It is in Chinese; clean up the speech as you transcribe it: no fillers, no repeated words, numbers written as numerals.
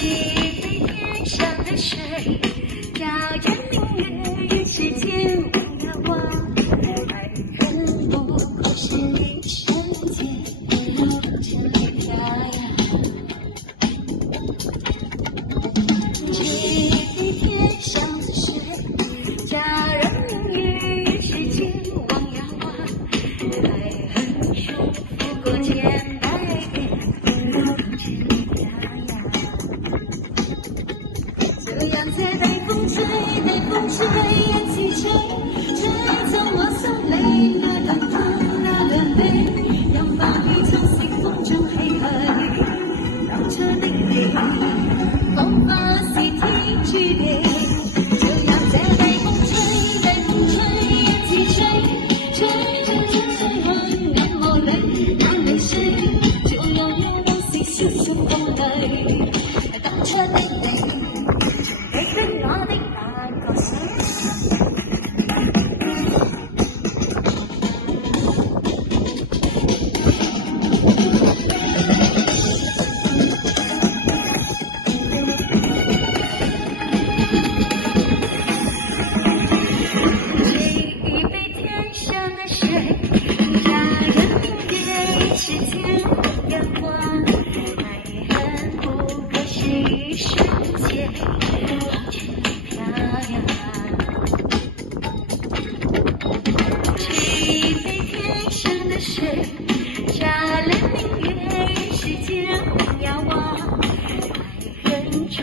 一杯天上的水，叫人明月与世间忘呀忘。爱恨不过是一瞬间，千里飘扬。一杯天上的水，叫人明月与世间忘呀忘。爱恨重复过千百遍，千里飘扬。这样在北风吹，北风吹，燕起吹，吹走我送泪，那段苦，那段悲，让暴雨从西风中黑黑，让这泪泪，风把西天去别。这样在北风吹，北风吹，燕起吹，吹我眼眸泪，那泪水就要让往事消失风雷，當初的你。我的大角色，这一杯天上的水，让人明月与世间忘呀忘。爱恨不过是一瞬间。一杯天上的水，叫人明月与世间忘呀忘。爱恨中。